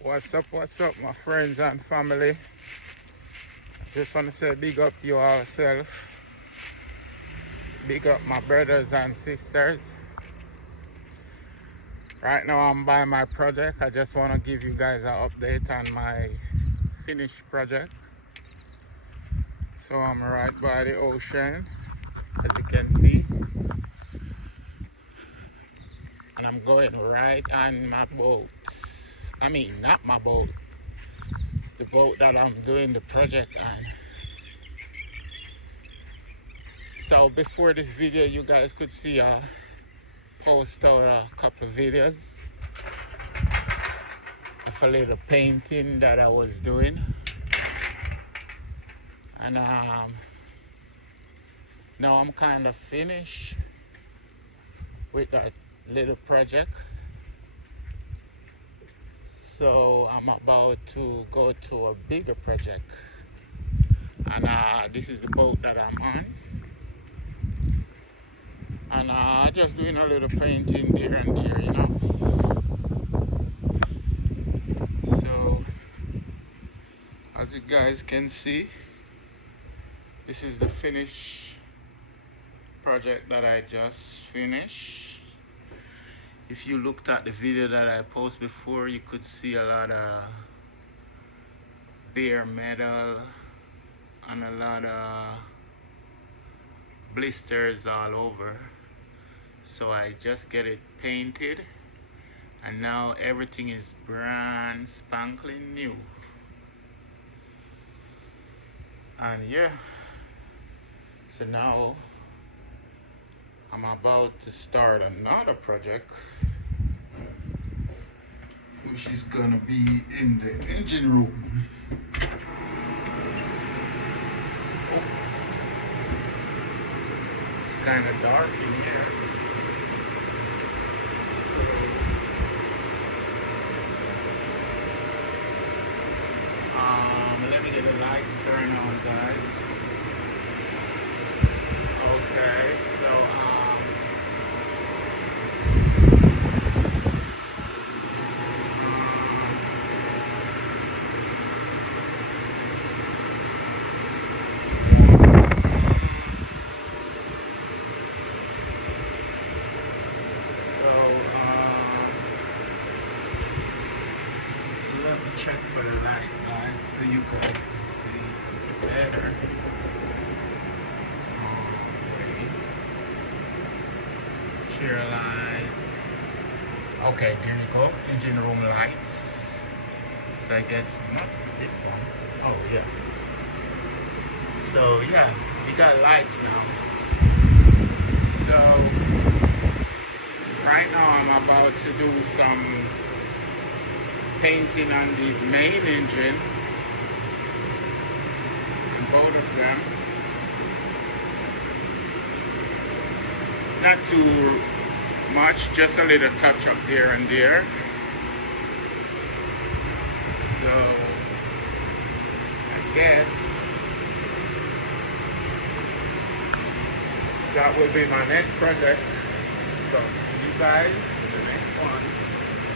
What's up, my friends and family? I just want to say big up you all self. Big up my brothers and sisters. Right now I'm by my project. I just want to give you guys an update on my finished project. So I'm right by the ocean, as you can see. And I'm going right on my boat. I mean, not my boat. The boat that I'm doing the project on. So before this video, you guys could see I post out a couple of videos of a little painting that I was doing. And now I'm kind of finished with that little project. So I'm about to go to a bigger project. And this is the boat that I'm on. And just doing a little painting there and there, you know. So, as you guys can see, this is the finished project that I just finished. If you looked at the video that I posted before, you could see a lot of bare metal and a lot of blisters all over. So I just get it painted, and now everything is brand spanking new. And yeah, so now I'm about to start another project, which is gonna be in the engine room. Oh, it's kind of dark in here. Let me get the lights turned on, guys. Okay, so let me check for the light, guys, so you guys can see better. Cheer light. Okay, there you go. Engine room lights. So I guess must be this one. Oh yeah. So yeah, we got lights now. So right now I'm about to do some painting on this main engine, and both of them. Not too much, just a little touch up here and there. So I guess that will be my next project. So see you guys in the next one.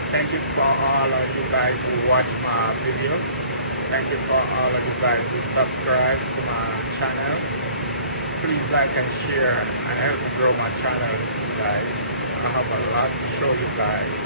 Thank you for all of you guys who watch my video. Thank you for all of you guys who subscribe to my channel. Please like and share and help me grow my channel, guys. I have a lot to show you guys.